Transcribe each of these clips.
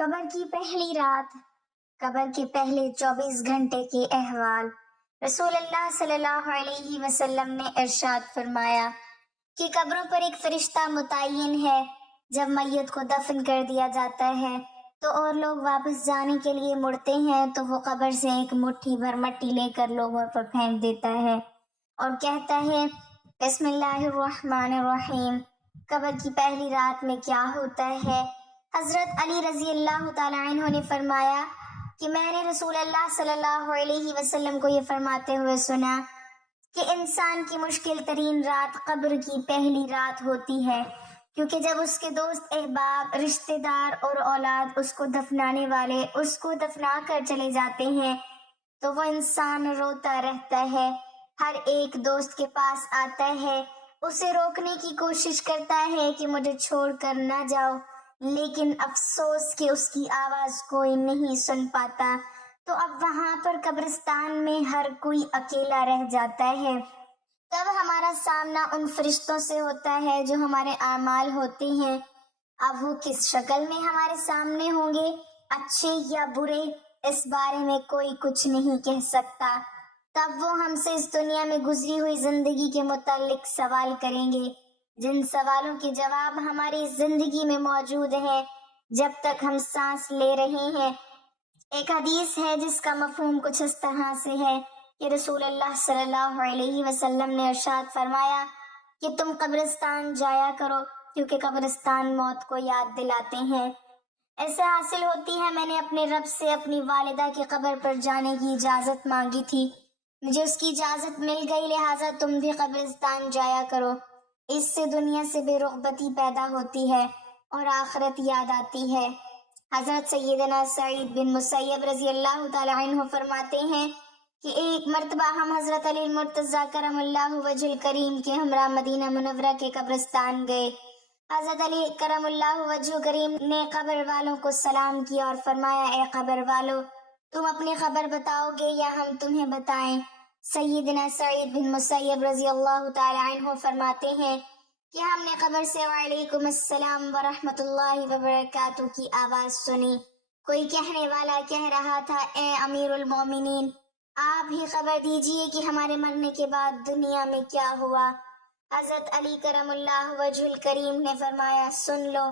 قبر کی پہلی رات، قبر کے پہلے 24 گھنٹے کے احوال۔ رسول اللہ صلی اللہ علیہ وسلم نے ارشاد فرمایا کہ قبروں پر ایک فرشتہ متعین ہے۔ جب میت کو دفن کر دیا جاتا ہے تو اور لوگ واپس جانے کے لیے مڑتے ہیں تو وہ قبر سے ایک مٹھی بھر مٹی لے کر لوگوں پر پھینک دیتا ہے اور کہتا ہے بسم اللہ الرحمن الرحیم۔ قبر کی پہلی رات میں کیا ہوتا ہے؟ حضرت علی رضی اللہ تعالیٰ عنہ نے فرمایا کہ میں نے رسول اللہ صلی اللہ علیہ وسلم کو یہ فرماتے ہوئے سنا کہ انسان کی مشکل ترین رات قبر کی پہلی رات ہوتی ہے، کیونکہ جب اس کے دوست احباب، رشتہ دار اور اولاد اس کو دفنانے والے اس کو دفنا کر چلے جاتے ہیں تو وہ انسان روتا رہتا ہے۔ ہر ایک دوست کے پاس آتا ہے، اسے روکنے کی کوشش کرتا ہے کہ مجھے چھوڑ کر نہ جاؤ، لیکن افسوس کہ اس کی آواز کوئی نہیں سن پاتا۔ تو اب وہاں پر قبرستان میں ہر کوئی اکیلا رہ جاتا ہے۔ تب ہمارا سامنا ان فرشتوں سے ہوتا ہے جو ہمارے اعمال ہوتے ہیں۔ اب وہ کس شکل میں ہمارے سامنے ہوں گے، اچھے یا برے، اس بارے میں کوئی کچھ نہیں کہہ سکتا۔ تب وہ ہم سے اس دنیا میں گزری ہوئی زندگی کے متعلق سوال کریں گے، جن سوالوں کے جواب ہماری زندگی میں موجود ہیں جب تک ہم سانس لے رہے ہیں۔ ایک حدیث ہے جس کا مفہوم کچھ اس طرح سے ہے کہ رسول اللہ صلی اللہ علیہ وسلم نے ارشاد فرمایا کہ تم قبرستان جایا کرو، کیونکہ قبرستان موت کو یاد دلاتے ہیں۔ ایسے حاصل ہوتی ہے میں نے اپنے رب سے اپنی والدہ کی قبر پر جانے کی اجازت مانگی تھی، مجھے اس کی اجازت مل گئی، لہٰذا تم بھی قبرستان جایا کرو۔ اس سے دنیا سے بے رغبتی پیدا ہوتی ہے اور آخرت یاد آتی ہے۔ حضرت سیدنا سعید بن مسیب رضی اللہ تعالی عنہ فرماتے ہیں کہ ایک مرتبہ ہم حضرت علی المرتضیٰ کرم اللہ وجہ الکریم کے ہمراہ مدینہ منورہ کے قبرستان گئے۔ حضرت علی کرم اللہ وجہ کریم نے قبر والوں کو سلام کیا اور فرمایا اے قبر والو، تم اپنی خبر بتاؤ گے یا ہم تمہیں بتائیں؟ سیدنا سعید بن مسیب رضی اللہ تعالی عنہ فرماتے ہیں کہ ہم نے قبر سے وعلیکم السلام ورحمۃ اللہ وبرکاتہ کی آواز سنی۔ کوئی کہنے والا کہہ رہا تھا اے امیر المومنین، آپ ہی خبر دیجئے کہ ہمارے مرنے کے بعد دنیا میں کیا ہوا۔ حضرت علی کرم اللہ وجہ الکریم نے فرمایا سن لو،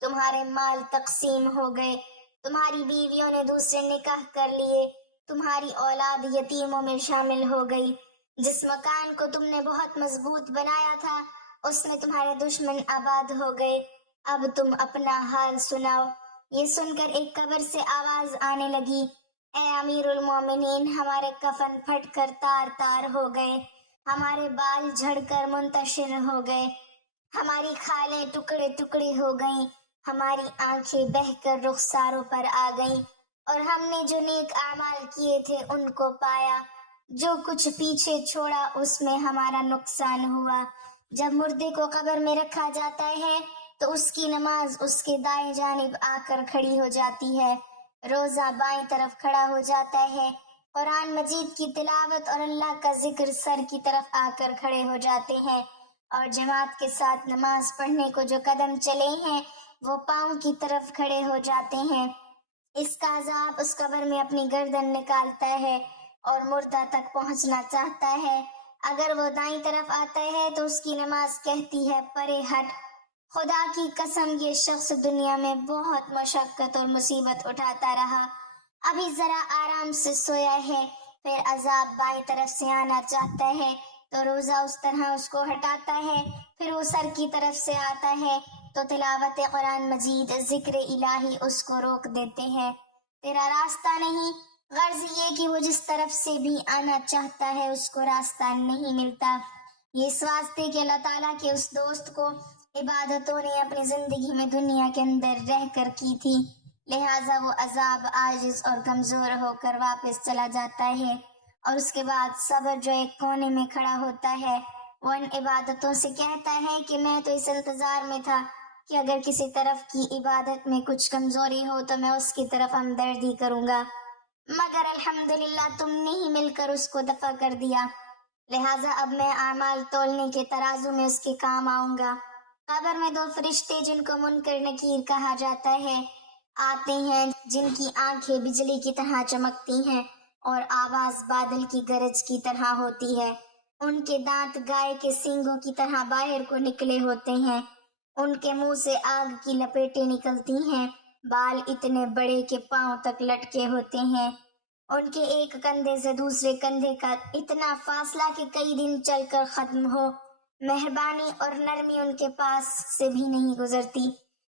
تمہارے مال تقسیم ہو گئے، تمہاری بیویوں نے دوسرے نکاح کر لیے، تمہاری اولاد یتیموں میں شامل ہو گئی، جس مکان کو تم نے بہت مضبوط بنایا تھا اس میں تمہارے دشمن آباد ہو گئے، اب تم اپنا حال سناؤ۔ یہ سن کر ایک قبر سے آواز آنے لگی اے امیر المومنین، ہمارے کفن پھٹ کر تار تار ہو گئے، ہمارے بال جھڑ کر منتشر ہو گئے، ہماری کھالیں ٹکڑے ٹکڑے ہو گئیں، ہماری آنکھیں بہہ کر رخساروں پر آ گئیں، اور ہم نے جو نیک اعمال کیے تھے ان کو پایا، جو کچھ پیچھے چھوڑا اس میں ہمارا نقصان ہوا۔ جب مردے کو قبر میں رکھا جاتا ہے تو اس کی نماز اس کے دائیں جانب آ کر کھڑی ہو جاتی ہے، روزہ بائیں طرف کھڑا ہو جاتا ہے، قرآن مجید کی تلاوت اور اللہ کا ذکر سر کی طرف آ کر کھڑے ہو جاتے ہیں، اور جماعت کے ساتھ نماز پڑھنے کو جو قدم چلے ہیں وہ پاؤں کی طرف کھڑے ہو جاتے ہیں۔ اس کا عذاب اس قبر میں اپنی گردن نکالتا ہے اور مردہ تک پہنچنا چاہتا ہے، اگر وہ دائیں طرف آتا ہے تو اس کی نماز کہتی ہے پرے ہٹ، خدا کی قسم یہ شخص دنیا میں بہت مشقت اور مصیبت اٹھاتا رہا، ابھی ذرا آرام سے سویا ہے۔ پھر عذاب بائیں طرف سے آنا چاہتا ہے تو روزہ اس طرح اس کو ہٹاتا ہے، پھر وہ سر کی طرف سے آتا ہے تو تلاوت قرآن مجید، ذکر الہی اس کو روک دیتے ہیں، تیرا راستہ نہیں، غرض یہ کہ وہ جس طرف سے بھی آنا چاہتا ہے اس کو راستہ نہیں ملتا۔ یہ اس واسطے کہ اللہ تعالیٰ کے اس دوست کو عبادتوں نے اپنی زندگی میں دنیا کے اندر رہ کر کی تھی، لہٰذا وہ عذاب عاجز اور کمزور ہو کر واپس چلا جاتا ہے، اور اس کے بعد صبر جو ایک کونے میں کھڑا ہوتا ہے وہ ان عبادتوں سے کہتا ہے کہ میں تو اس انتظار میں تھا کہ اگر کسی طرف کی عبادت میں کچھ کمزوری ہو تو میں اس کی طرف ہمدردی کروں گا، مگر الحمدللہ تم نے ہی مل کر اس کو دفع کر دیا، لہٰذا اب میں اعمال تولنے کے ترازو میں اس کے کام آؤں گا۔ قبر میں دو فرشتے جن کو منکر نکیر کہا جاتا ہے، آتے ہیں جن کی آنکھیں بجلی کی طرح چمکتی ہیں اور آواز بادل کی گرج کی طرح ہوتی ہے۔ ان کے دانت گائے کے سینگوں کی طرح باہر کو نکلے ہوتے ہیں۔ ان کے منہ سے آگ کی لپیٹیں نکلتی ہیں۔ بال اتنے بڑے کہ پاؤں تک لٹکے ہوتے ہیں۔ ان کے ایک کندھے سے دوسرے کندھے کا اتنا فاصلہ کہ کئی دن چل کر ختم ہو۔ مہربانی اور نرمی ان کے پاس سے بھی نہیں گزرتی،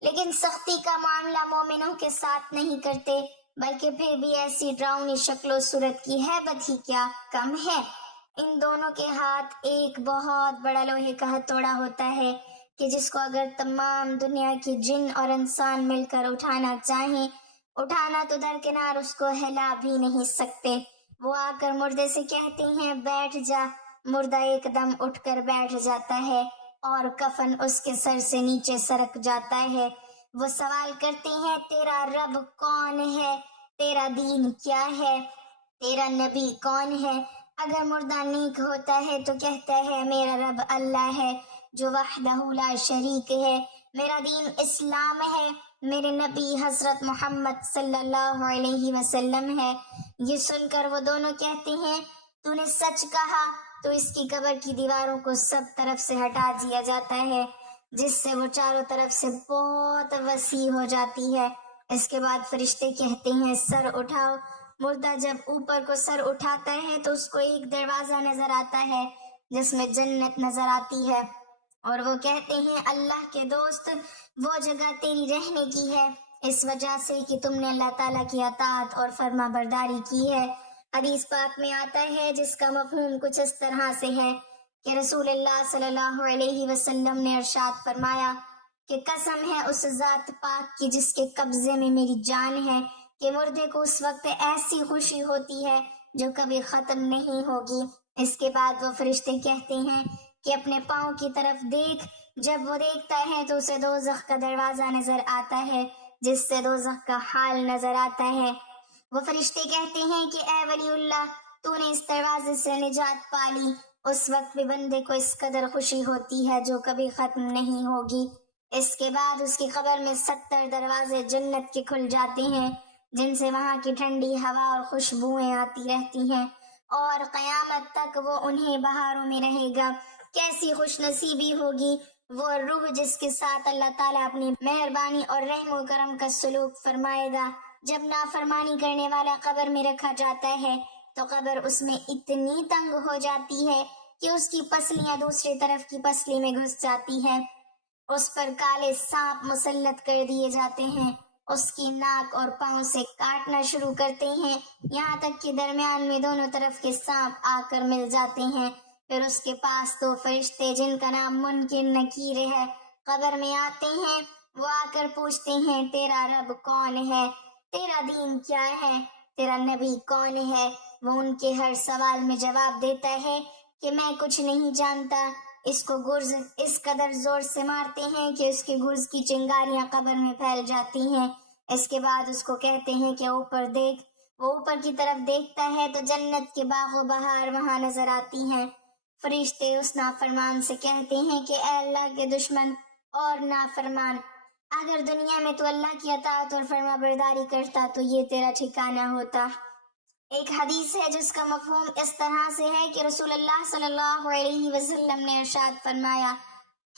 لیکن سختی کا معاملہ مومنوں کے ساتھ نہیں کرتے، بلکہ پھر بھی ایسی ڈراؤنی شکل و صورت کی ہیبت ہی کیا کم ہے۔ ان دونوں کے ہاتھ ایک بہت بڑا لوہے کا ہتھوڑا ہوتا ہے کہ جس کو اگر تمام دنیا کے جن اور انسان مل کر اٹھانا چاہیں، اٹھانا تو درکنار اس کو ہلا بھی نہیں سکتے۔ وہ آ کر مردے سے کہتے ہیں بیٹھ جا، مردہ ایک دم اٹھ کر بیٹھ جاتا ہے اور کفن اس کے سر سے نیچے سرک جاتا ہے۔ وہ سوال کرتے ہیں تیرا رب کون ہے؟ تیرا دین کیا ہے؟ تیرا نبی کون ہے؟ اگر مردہ نیک ہوتا ہے تو کہتا ہے میرا رب اللہ ہے جو وحدہ لا شریک ہے، میرا دین اسلام ہے، میرے نبی حضرت محمد صلی اللہ علیہ وسلم ہے۔ یہ سن کر وہ دونوں کہتے ہیں تو نے سچ کہا۔ تو اس کی قبر کی دیواروں کو سب طرف سے ہٹا دیا جاتا ہے، جس سے وہ چاروں طرف سے بہت وسیع ہو جاتی ہے۔ اس کے بعد فرشتے کہتے ہیں سر اٹھاؤ۔ مردہ جب اوپر کو سر اٹھاتا ہے تو اس کو ایک دروازہ نظر آتا ہے جس میں جنت نظر آتی ہے، اور وہ کہتے ہیں اللہ کے دوست، وہ جگہ تیری رہنے کی ہے اس وجہ سے کہ تم نے اللہ تعالیٰ کی اطاعت اور فرما برداری کی ہے۔ حدیث پاک میں آتا ہے جس کا مفہوم کچھ اس طرح سے ہے کہ رسول اللہ صلی اللہ علیہ وسلم نے ارشاد فرمایا کہ قسم ہے اس ذات پاک کی جس کے قبضے میں میری جان ہے کہ مردے کو اس وقت ایسی خوشی ہوتی ہے جو کبھی ختم نہیں ہوگی۔ اس کے بعد وہ فرشتے کہتے ہیں کہ اپنے پاؤں کی طرف دیکھ۔ جب وہ دیکھتا ہے تو اسے دوزخ کا دروازہ نظر آتا ہے جس سے دوزخ کا حال نظر آتا ہے۔ وہ فرشتے کہتے ہیں کہ اے ولی اللہ، تو نے اس دروازے سے نجات پالی۔ اس وقت بھی بندے کو اس قدر خوشی ہوتی ہے جو کبھی ختم نہیں ہوگی۔ اس کے بعد اس کی قبر میں 70 دروازے جنت کے کھل جاتے ہیں جن سے وہاں کی ٹھنڈی ہوا اور خوشبوئیں آتی رہتی ہیں، اور قیامت تک وہ انہیں بہاروں میں رہے گا۔ کیسی خوش نصیبی ہوگی وہ روح جس کے ساتھ اللہ تعالیٰ اپنی مہربانی اور رحم و کرم کا سلوک فرمائے گا۔ جب نافرمانی کرنے والا قبر میں رکھا جاتا ہے تو قبر اس میں اتنی تنگ ہو جاتی ہے کہ اس کی پسلیاں دوسری طرف کی پسلی میں گھس جاتی ہیں۔ اس پر کالے سانپ مسلط کر دیے جاتے ہیں، اس کی ناک اور پاؤں سے کاٹنا شروع کرتے ہیں، یہاں تک کہ درمیان میں دونوں طرف کے سانپ آ کر مل جاتے ہیں۔ پھر اس کے پاس دو فرشتے جن کا نام منکر نکیر ہے قبر میں آتے ہیں۔ وہ آ کر پوچھتے ہیں تیرا رب کون ہے؟ تیرا دین کیا ہے؟ تیرا نبی کون ہے؟ وہ ان کے ہر سوال میں جواب دیتا ہے کہ میں کچھ نہیں جانتا۔ اس کو گرز اس قدر زور سے مارتے ہیں کہ اس کے گرز کی چنگاریاں قبر میں پھیل جاتی ہیں۔ اس کے بعد اس کو کہتے ہیں کہ اوپر دیکھ۔ وہ اوپر کی طرف دیکھتا ہے تو جنت کے باغ و بہار وہاں نظر آتی ہیں۔ فرشتے اس نافرمان سے کہتے ہیں کہ اے اللہ کے دشمن اور نافرمان، اگر دنیا میں تو اللہ کی اطاعت اور فرما برداری کرتا تو یہ تیرا ٹھکانہ ہوتا۔ ایک حدیث ہے جس کا مفہوم اس طرح سے ہے کہ رسول اللہ صلی اللہ علیہ وسلم نے ارشاد فرمایا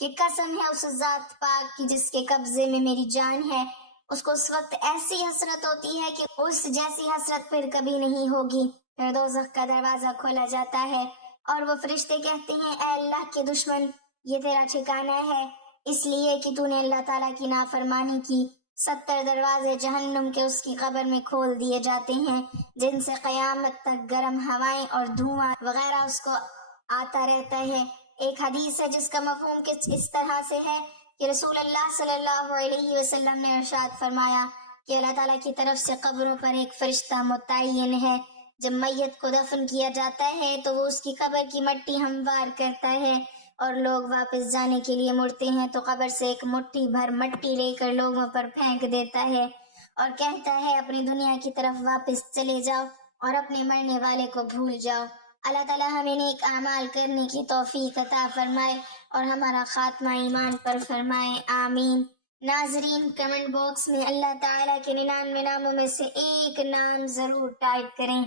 کہ قسم ہے اس ذات پاک کی جس کے قبضے میں میری جان ہے، اس کو اس وقت ایسی حسرت ہوتی ہے کہ اس جیسی حسرت پھر کبھی نہیں ہوگی۔ پھر دوزخ کا دروازہ کھولا جاتا ہے اور وہ فرشتے کہتے ہیں اے اللہ کے دشمن، یہ تیرا ٹھکانہ ہے اس لیے کہ تو نے اللہ تعالیٰ کی نافرمانی کی۔ 70 دروازے جہنم کے اس کی قبر میں کھول دیے جاتے ہیں جن سے قیامت تک گرم ہوائیں اور دھواں وغیرہ اس کو آتا رہتا ہے۔ ایک حدیث ہے جس کا مفہوم اس طرح سے ہے کہ رسول اللہ صلی اللہ علیہ وسلم نے ارشاد فرمایا کہ اللہ تعالیٰ کی طرف سے قبروں پر ایک فرشتہ متعین ہے۔ جب میت کو دفن کیا جاتا ہے تو وہ اس کی قبر کی مٹی ہموار کرتا ہے اور لوگ واپس جانے کے لیے مڑتے ہیں تو قبر سے ایک مٹھی بھر مٹی لے کر لوگوں پر پھینک دیتا ہے اور کہتا ہے اپنی دنیا کی طرف واپس چلے جاؤ اور اپنے مرنے والے کو بھول جاؤ۔ اللہ تعالیٰ ہمیں نیک اعمال کرنے کی توفیق عطا فرمائے اور ہمارا خاتمہ ایمان پر فرمائے، آمین۔ ناظرین کمنٹ باکس میں اللہ تعالیٰ کے 99 ناموں میں سے ایک نام ضرور ٹائپ کریں۔